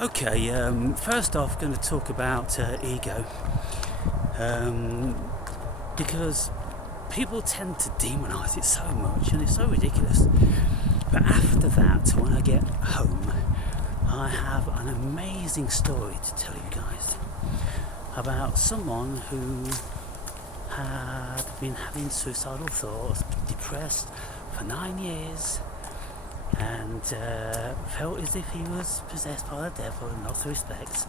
Okay, first off, going to talk about ego, because people tend to demonise it so much and it's so ridiculous. But after that, when I get home, I have an amazing story to tell you guys about someone who had been having suicidal thoughts, depressed for 9 years, and felt as if he was possessed by the devil in lots of respects,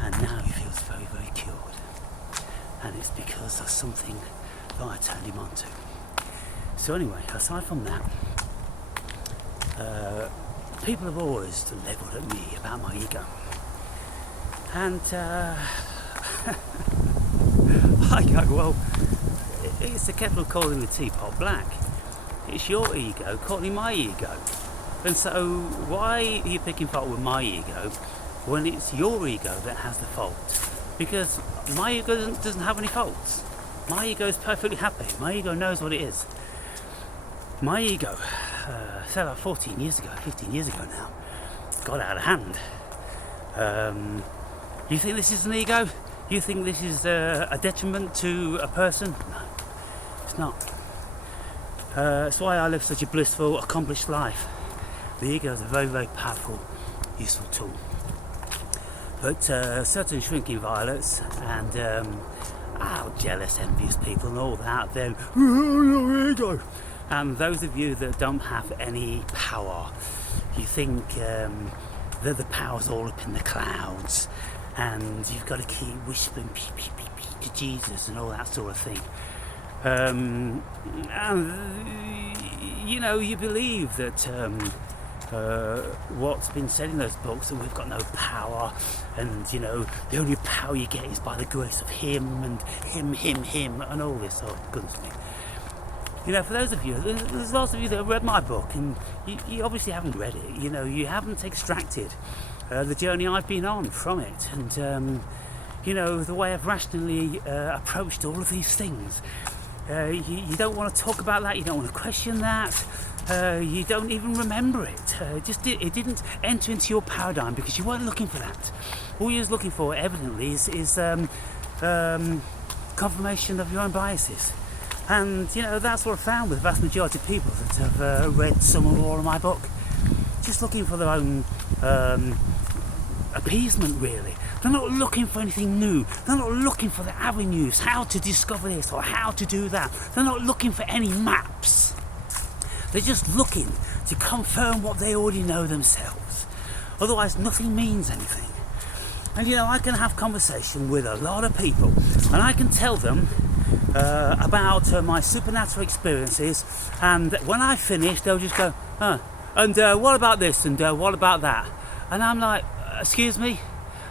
and now he feels very, very cured. And it's because of something that I turned him on to. So anyway, aside from that, people have always levelled at me about my ego. And I go, well, it's the kettle calling the teapot black. It's your ego calling my ego. And so why are you picking fault with my ego when it's your ego that has the fault? Because my ego doesn't have any faults. My ego is perfectly happy. My ego knows what it is. My ego, say about 15 years ago now, got out of hand. You think this is an ego? You think this is a detriment to a person? No, it's not. That's why I live such a blissful, accomplished life. The ego is a very, very powerful, useful tool. But certain shrinking violets and jealous, envious people and all that, then your ego. And those of you that don't have any power, you think that the power's all up in the clouds, and you've got to keep whispering to Jesus and all that sort of thing. And you believe that what's been said in those books, that we've got no power, and the only power you get is by the grace of him and him and all this sort of goodness thing. For those of you, there's lots of you that have read my book, and you obviously haven't read it. You haven't extracted the journey I've been on from it, and the way I've rationally approached all of these things. You don't want to talk about that. You don't want to question that. You don't even remember it. It didn't enter into your paradigm because you weren't looking for that. All you was looking for, evidently, is confirmation of your own biases. And that's what I found with the vast majority of people that have read some or all of my book. Just looking for their own appeasement, really. They're not looking for anything new. They're not looking for the avenues, how to discover this or how to do that. They're not looking for any maps. They're just looking to confirm what they already know themselves. Otherwise, nothing means anything. And I can have conversation with a lot of people, and I can tell them about my supernatural experiences, and when I finish, they'll just go, and what about this, and what about that? And I'm like, excuse me?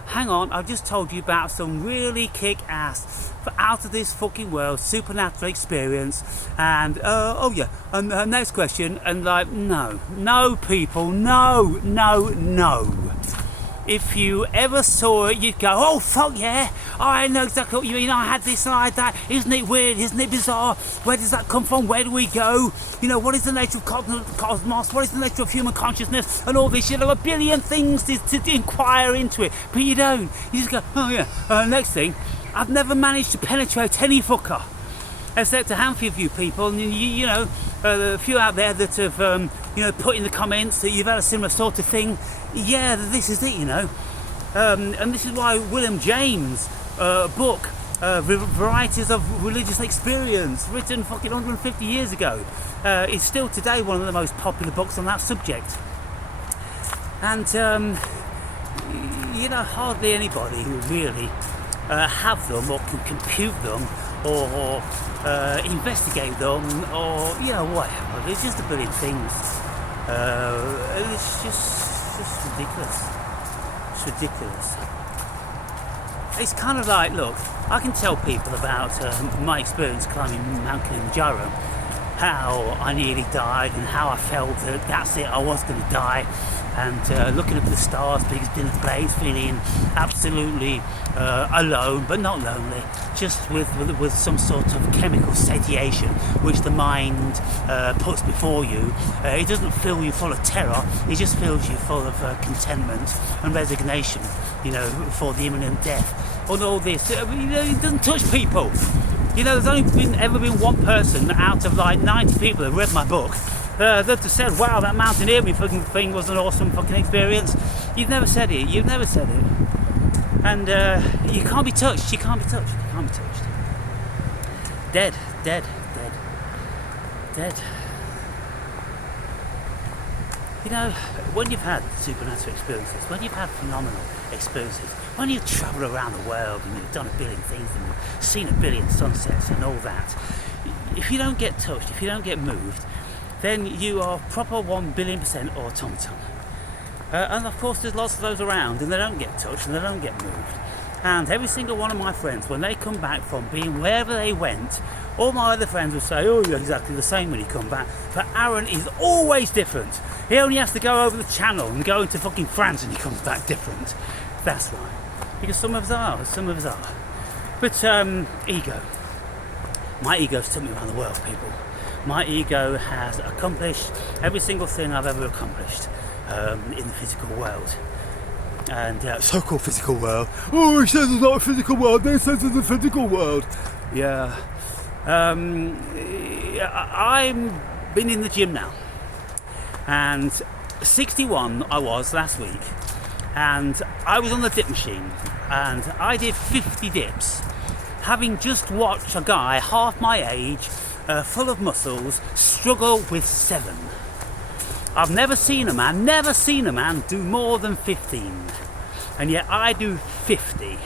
Hang on, I've just told you about some really kick-ass, out of this fucking world supernatural experience, and and next question, and like, no people, no. If you ever saw it, you'd go, oh fuck yeah, I know exactly what you mean, I had this and I had that, isn't it weird, isn't it bizarre, where does that come from, where do we go, what is the nature of cosmos, what is the nature of human consciousness, and all this, a billion things to inquire into it, but you don't, you just go, oh yeah, next thing, I've never managed to penetrate any fucker, except a handful of you people, and a few out there that have, put in the comments that you've had a similar sort of thing. Yeah, this is it, and this is why William James' book, Varieties of Religious Experience, written fucking 150 years ago, is still today one of the most popular books on that subject. And hardly anybody who really have them or can compute them or investigate them or whatever. There's just a billion things. It's just ridiculous. It's ridiculous. It's kind of like, look, I can tell people about my experience climbing Mount Kilimanjaro, how I nearly died and how I felt that that's it, I was going to die, and looking up at the stars, big as dinner plates, feeling absolutely alone, but not lonely, just with some sort of chemical satiation which the mind puts before you. It doesn't fill you full of terror, it just fills you full of contentment and resignation, for the imminent death. And all this, it doesn't touch people. There's only ever been one person out of like 90 people that read my book that said, wow, that mountaineering fucking thing was an awesome fucking experience. You've never said it. And you can't be touched. Dead. When you've had supernatural experiences, when you've had phenomenal experiences, when you've travelled around the world and you've done a billion things and you've seen a billion sunsets and all that, if you don't get touched, if you don't get moved, then you are proper 1,000,000,000% automaton. And of course there's lots of those around and they don't get touched and they don't get moved. And every single one of my friends, when they come back from being wherever they went, all my other friends will say, oh, you're exactly the same when you come back. But Aaron is always different. He only has to go over the channel and go into fucking France and he comes back different. That's right. Because some of us are. But ego. My ego's took me around the world, people. My ego has accomplished every single thing I've ever accomplished in the physical world. And so-called physical world. Oh, he says it's not a physical world, then he says it's a physical world. Yeah. I'm been in the gym now. And 61 I was last week. And I was on the dip machine. And I did 50 dips. Having just watched a guy half my age, full of muscles, struggle with 7. I've never seen a man do more than 15, and yet I do 50.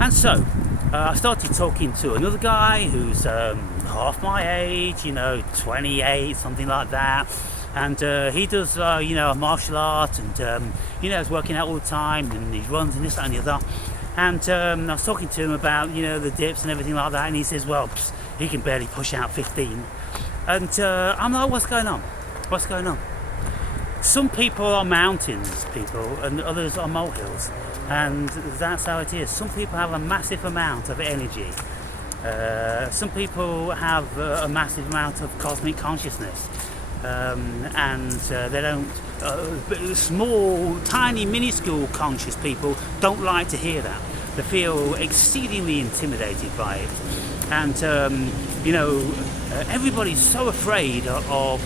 And so I started talking to another guy who's half my age, 28, something like that, and he does a martial art, and he's working out all the time, and he runs and this, that and the other. And I was talking to him about the dips and everything like that, and he says, well, he can barely push out 15. And I'm like, what's going on? Some people are mountains people and others are molehills, and that's how it is. Some people have a massive amount of energy. Some people have a massive amount of cosmic consciousness, and they don't. Small, tiny, minuscule conscious people don't like to hear that. They feel exceedingly intimidated by it, and everybody's so afraid of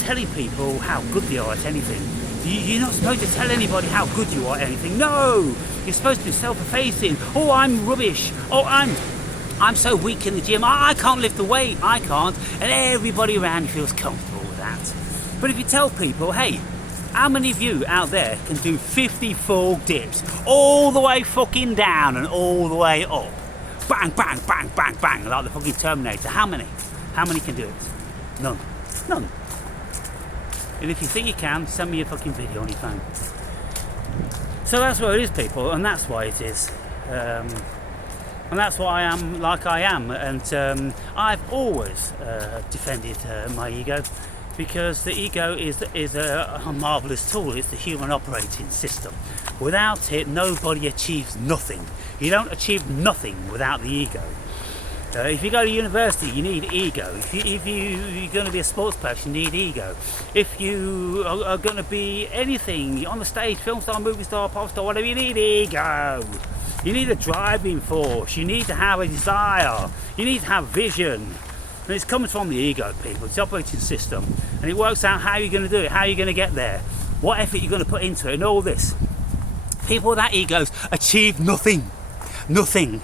telling people how good they are at anything. You're not supposed to tell anybody how good you are at anything. No, you're supposed to be self-effacing. Oh, I'm rubbish. Oh, I'm so weak in the gym. I can't lift the weight. I can't. And everybody around you feels comfortable with that. But if you tell people, hey, how many of you out there can do 50 full dips all the way fucking down and all the way up? Bang, bang, bang, bang, bang, like the fucking Terminator. How many? How many can do it? None. And if you think you can, send me a fucking video on your phone. So that's what it is, people, and that's why it is. And that's why I am like I am. And I've always defended my ego, because the ego is a marvellous tool. It's the human operating system. Without it, nobody achieves nothing. You don't achieve nothing without the ego. If you go to university, you need ego. If you're going to be a sports person, you need ego. If you are going to be anything on the stage, film star, movie star, pop star, whatever, you need ego. You need a driving force. You need to have a desire. You need to have vision. And it comes from the ego, people. It's the operating system. And it works out how you're going to do it, how you're going to get there, what effort you're going to put into it, and all this. People with that egos achieve nothing. Nothing.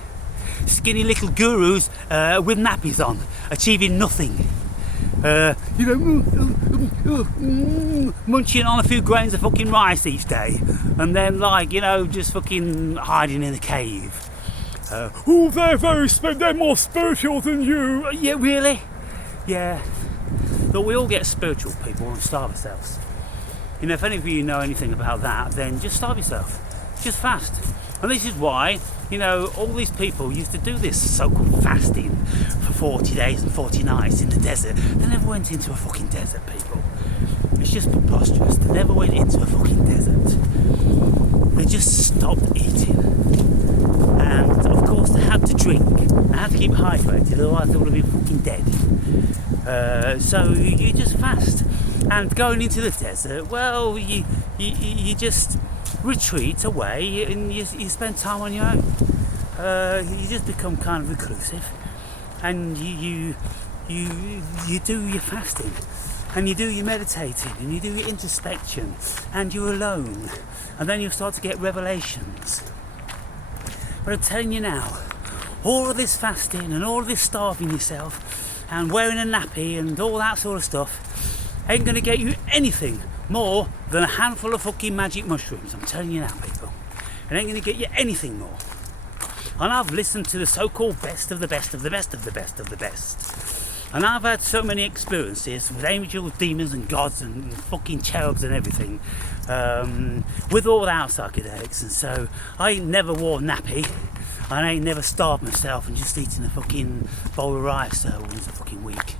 Skinny little gurus with nappies on, achieving nothing. Munching on a few grains of fucking rice each day, and then just fucking hiding in a cave. They're more spiritual than you. Yeah, really? Yeah. But we all get spiritual, people, and starve ourselves. If any of you know anything about that, then just starve yourself. Just fast. And this is why, all these people used to do this so-called fasting for 40 days and 40 nights in the desert. They never went into a fucking desert, people. It's just preposterous. They never went into a fucking desert. They just stopped eating. And of course they had to drink. They had to keep hydrated, otherwise they would have been fucking dead. So you just fast. And going into the desert, well, you just retreat away and you spend time on your own. You just become kind of reclusive, and you do your fasting, and you do your meditating, and you do your introspection, and you're alone, and then you start to get revelations. But I'm telling you now, all of this fasting and all of this starving yourself and wearing a nappy and all that sort of stuff ain't going to get you anything more than a handful of fucking magic mushrooms. I'm telling you now, people. It ain't going to get you anything more. And I've listened to the so-called best of the best of the best of the best of the best. And I've had so many experiences with angels, demons and gods and fucking cherubs and everything, with or without psychedelics. And so I ain't never wore nappy, and I ain't never starved myself and just eating a fucking bowl of rice once a fucking week.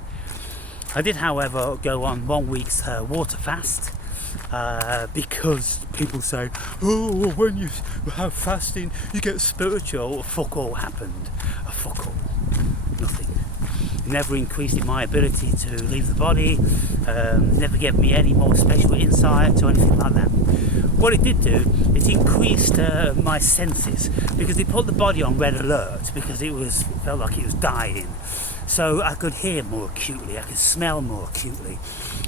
I did, however, go on 1 week's water fast, because people say, oh, when you have fasting you get spiritual. Fuck all happened. Fuck all. Nothing. It never increased my ability to leave the body, never gave me any more special insight or anything like that. What it did do, it increased my senses, because it put the body on red alert, because felt like it was dying. So I could hear more acutely, I could smell more acutely,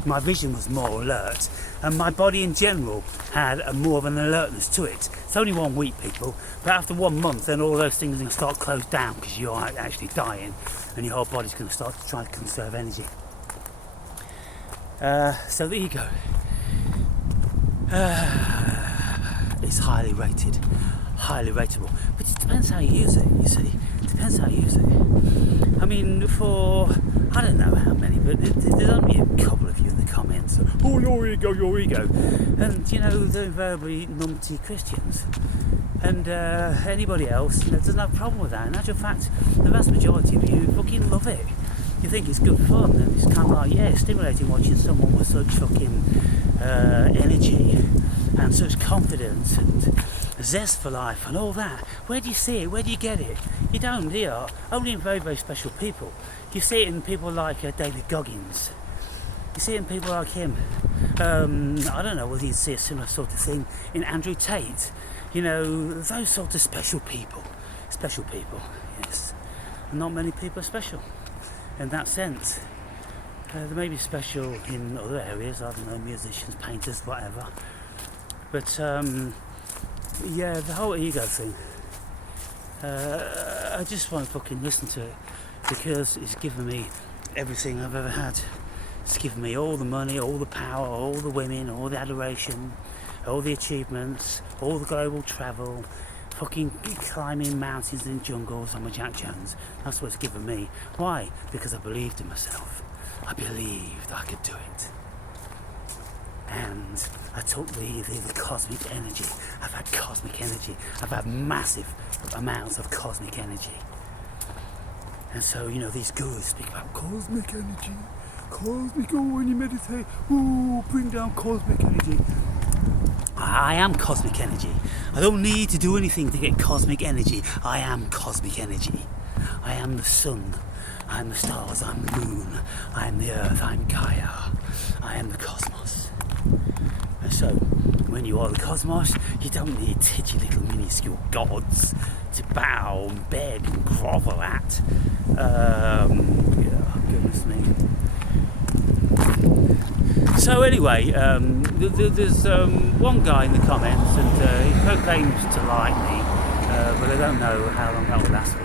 my vision was more alert, and my body in general had more of an alertness to it. It's only 1 week, people, but after 1 month then all those things are going to start closed down, because you are actually dying and your whole body's going to start to try to conserve energy. So there you go. It's highly rated, highly rateable, but it depends how you use it, you see. It depends how you use it. I mean, for, I don't know how many, but there's only a couple of you in the comments. Oh, your ego, your ego. And, you know, they're invariably numpty Christians. And anybody else, you know, doesn't have a problem with that. In actual fact, the vast majority of you fucking love it. You think it's good fun, and it's kind of like, yeah, stimulating watching someone with such fucking energy and such confidence and zest for life and all that. Where do you see it? Where do you get it? You don't, do you? Only in very, very special people. You see it in people like David Goggins. You see it in people like him. I don't know whether you'd see a similar sort of thing in Andrew Tate. You know, those sort of special people. Special people, yes. Not many people are special in that sense. They may be special in other areas, I don't know, musicians, painters, whatever. But yeah, the whole ego thing, I just want to fucking listen to it, because it's given me everything I've ever had. It's given me all the money, all the power, all the women, all the adoration, all the achievements, all the global travel, fucking climbing mountains and jungles on my Jack Jones. That's what it's given me. Why? Because I believed in myself. I believed I could do it. And I took the cosmic energy. I've had cosmic energy. I've had massive amounts of cosmic energy. And so, you know, these gurus speak about cosmic energy. Cosmic, oh, when you meditate, oh, bring down cosmic energy. I am cosmic energy. I don't need to do anything to get cosmic energy. I am cosmic energy. I am the sun. I am the stars. I'm the moon. I am the earth. I'm Gaia. I am the cosmos. And so, when you are the cosmos, you don't need titchy little minuscule gods to bow and beg and grovel at. Yeah, goodness me. So anyway, there's one guy in the comments, and he proclaims to like me, but I don't know how long that will last for.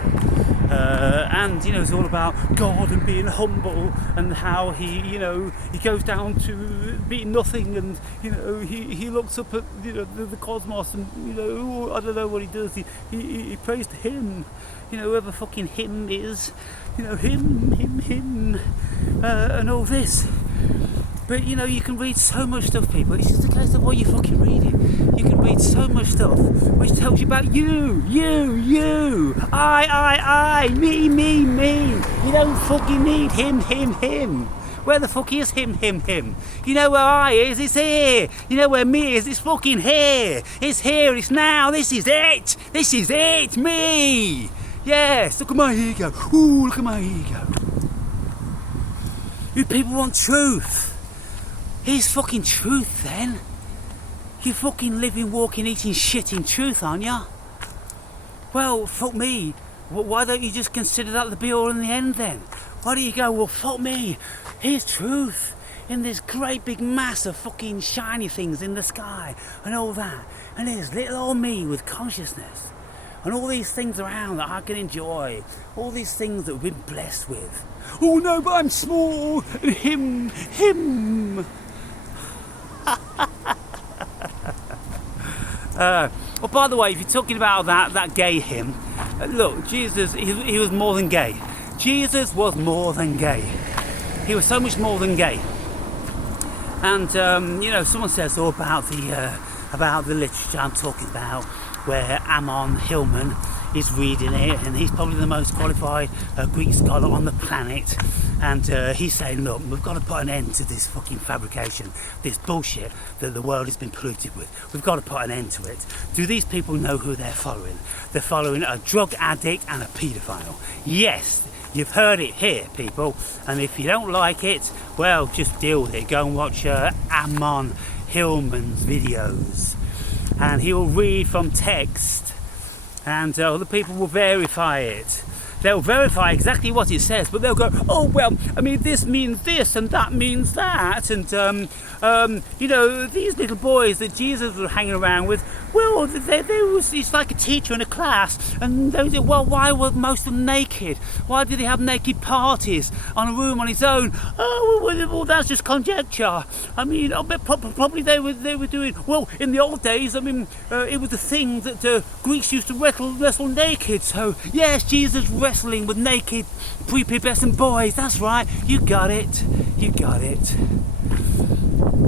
And, you know, it's all about God and being humble, and how he, you know, he goes down to being nothing, and, you know, he looks up at, you know, the cosmos, and, you know, I don't know what he does. He prays to him, you know, whoever fucking him is, you know, him, and all this. But, you know, you can read so much stuff, people. It's just a case of what you're fucking reading. You can read so much stuff which tells you about you, I, me. You don't fucking need him. Where the fuck is him? You know where I is? It's here. You know where me is? It's fucking here. It's here. It's now. This is it. This is it. Me. Yes. Look at my ego. Ooh, look at my ego. You people want truth. Here's fucking truth then. You fucking living, walking, eating shit in truth, aren't ya? Well, fuck me. Why don't you just consider that the be all and the end then? Why don't you go, well, fuck me. Here's truth in this great big mass of fucking shiny things in the sky and all that. And there's little old me with consciousness. And all these things around that I can enjoy. All these things that we've been blessed with. Oh no, but I'm small. And him. Well, by the way, if you're talking about that gay hymn, look, Jesus, he was more than gay. Jesus was more than gay. He was so much more than gay. And you know, someone says about the literature I'm talking about, where Ammon Hillmans is reading it, and he's probably the most qualified Greek scholar on the planet. And he's saying, look, we've got to put an end to this fucking fabrication, this bullshit that the world has been polluted with. We've got to put an end to it. Do these people know who they're following? They're following a drug addict and a paedophile. Yes, you've heard it here, people. And if you don't like it, well, just deal with it. Go and watch Ammon Hillmans videos. And he will read from text. And other people will verify it. They'll verify exactly what it says, but they'll go, oh, well, I mean, this means this and that means that. And, you know, these little boys that Jesus was hanging around with, well, it's like a teacher in a class. And they say, well, why were most of them naked? Why did they have naked parties on a room on its own? Oh, well, that's just conjecture. I mean, I bet probably they were doing, well, in the old days, I mean, it was the thing that Greeks used to wrestle naked. So, yes, Jesus wrestling with naked prepubescent boys. That's right. You got it. You got it.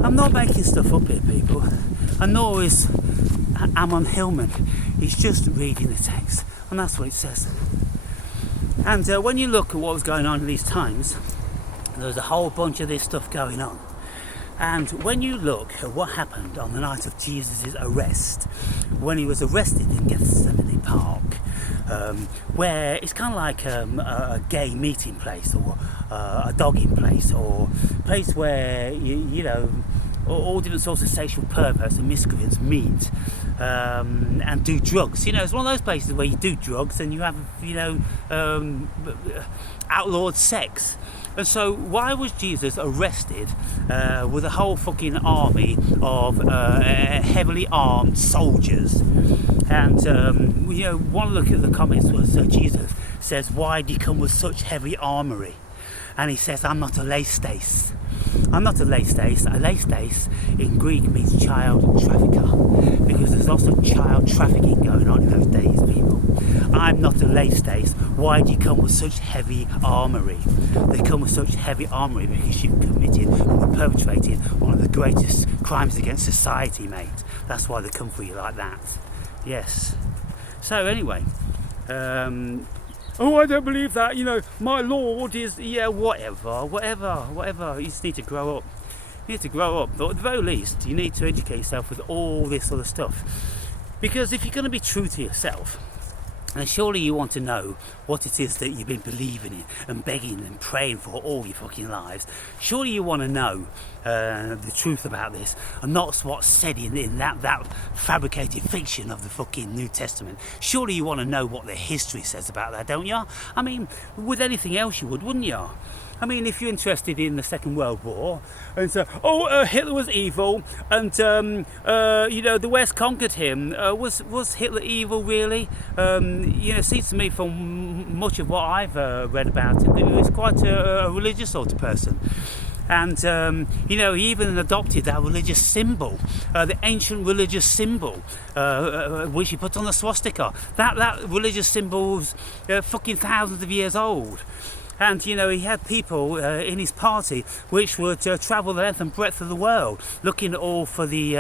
I'm not making stuff up here, people. And nor is Ammon Hillmans. He's just reading the text. And that's what it says. And when you look at what was going on in these times, there was a whole bunch of this stuff going on. And when you look at what happened on the night of Jesus' arrest, when he was arrested in Gethsemane Park, where it's kind of like a gay meeting place, or a dogging place, or a place where you know, all different sorts of sexual perverts and miscreants meet and do drugs. You know, it's one of those places where you do drugs and you have, you know, outlawed sex. And so why was Jesus arrested with a whole fucking army of heavily armed soldiers? And, you know, one look at the comments was Jesus says, why do you come with such heavy armoury? And he says, I'm not a laistace. I'm not a laistace. A laistace in Greek means child trafficker, because there's lots of child trafficking going on in those days, people. I'm not a laistace. Why do you come with such heavy armoury? They come with such heavy armoury because you've committed and were perpetrated one of the greatest crimes against society, mate. That's why they come for you like that. Yes. So anyway, oh, I don't believe that, you know, my Lord is, yeah, whatever. You just need to grow up. You need to grow up. But at the very least, you need to educate yourself with all this other stuff. Because if you're going to be true to yourself, then surely you want to know what it is that you've been believing in and begging and praying for all your fucking lives. Surely you want to know the truth about this, and not what's said in that fabricated fiction of the fucking New Testament. Surely you want to know what the history says about that, don't you? I mean, with anything else you would, wouldn't you? I mean, if you're interested in the Second World War, and so, Hitler was evil, and you know, the West conquered him. Was Hitler evil, really? You know, it seems to me from much of what I've read about him, that he was quite a religious sort of person. And, you know, he even adopted that religious symbol, the ancient religious symbol, which he put on the swastika. That religious symbol was fucking thousands of years old. And, you know, he had people in his party which would travel the length and breadth of the world, looking all for the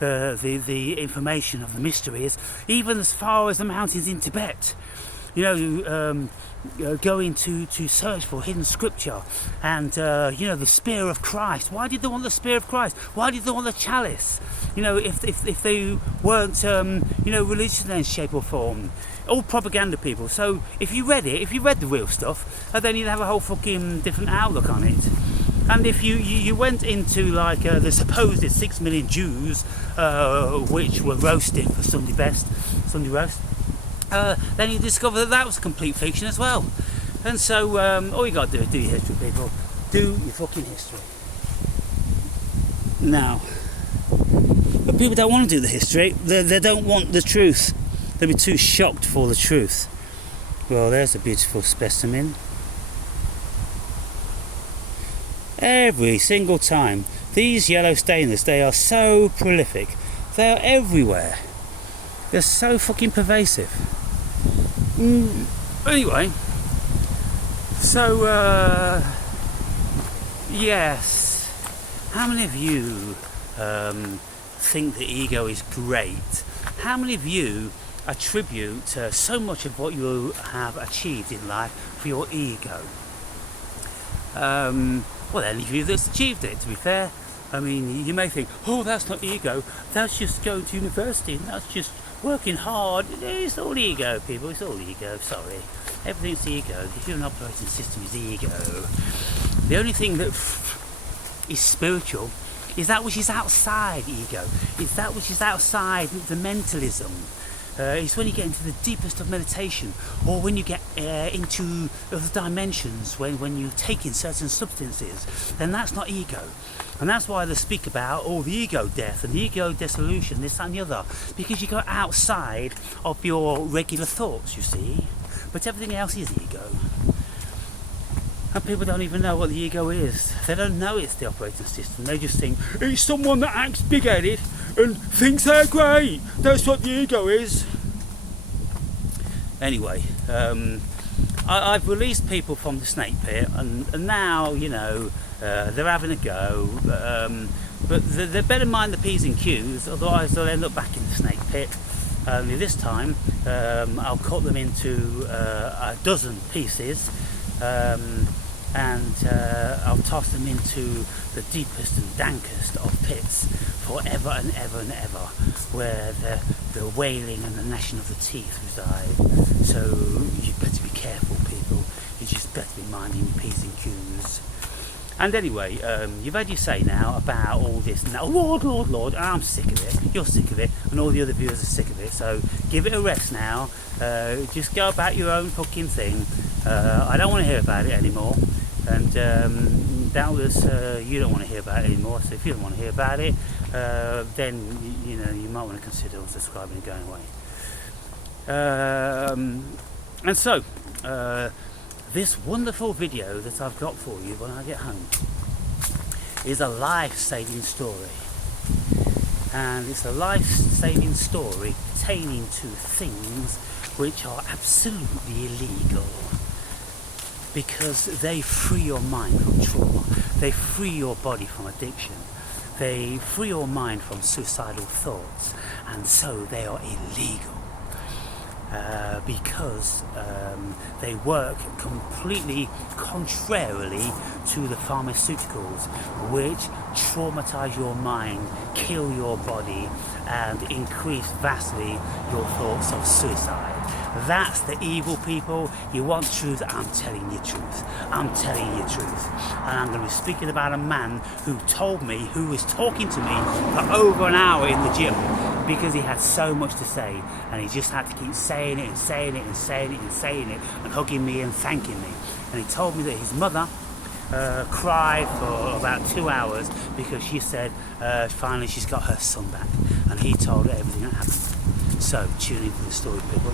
information of the mysteries, even as far as the mountains in Tibet. going to search for hidden scripture, and the spear of Christ. Why did they want the spear of Christ? Why did they want the chalice? If they weren't religious in any shape or form. All propaganda people. So if you read the real stuff, then you'd have a whole fucking different outlook on it. And if you went into like the supposed 6 million Jews which were roasted for Sunday roast, then you discover that was complete fiction as well. And so all you got to do is do your history, people. Do your fucking history. Now, but people don't want to do the history. They don't want the truth. They'll be too shocked for the truth. Well, there's a beautiful specimen. Every single time. These yellow stainers, they are so prolific. They are everywhere. They're so fucking pervasive. Anyway, so yes, how many of you think the ego is great? How many of you attribute so much of what you have achieved in life for your ego? Well, any of you that's achieved it, to be fair. I mean, you may think, oh, that's not ego, that's just going to university, and that's just working hard. It's all ego, people, it's all ego, sorry. Everything's ego. The human operating system is ego. The only thing that is spiritual is that which is outside ego. It's that which is outside the mentalism. It's when you get into the deepest of meditation, or when you get into other dimensions, when you take in certain substances, then that's not ego. And that's why they speak about the ego death and the ego dissolution, this, that and the other, because you go outside of your regular thoughts, you see. But everything else is ego. And people don't even know what the ego is. They don't know it's the operating system. They just think it's someone that acts big-headed and thinks they're great. That's what the ego is. Anyway, I've released people from the snake pit, and now, they're having a go. But they better mind the P's and Q's, otherwise they'll end up back in the snake pit. Only this time, I'll cut them into a dozen pieces. And I'll toss them into the deepest and dankest of pits forever and ever and ever, where the wailing and the gnashing of the teeth reside. So you better be careful, people. You just better be minding your P's and Q's. And anyway, you've had your say now about all this. Now, Lord, I'm sick of it. You're sick of it, and all the other viewers are sick of it. So give it a rest now. Just go about your own fucking thing. I don't want to hear about it anymore. And doubtless you don't want to hear about it anymore. So if you don't want to hear about it, then you might want to consider unsubscribing and going away. And so. This wonderful video that I've got for you when I get home is a life-saving story. And it's a life-saving story pertaining to things which are absolutely illegal, because they free your mind from trauma, they free your body from addiction, they free your mind from suicidal thoughts, and so they are illegal. Because they work completely contrarily to the pharmaceuticals, which traumatize your mind, kill your body, and increase vastly your thoughts of suicide. That's the evil, people. You want truth? I'm telling you truth. I'm telling you truth. And I'm going to be speaking about a man who was talking to me for over an hour in the gym, because he had so much to say, and he just had to keep saying it and saying it and saying it and saying it and hugging me and thanking me. And he told me that his mother cried for about 2 hours because she said finally she's got her son back, and he told her everything that happened. So tune in for the story, people.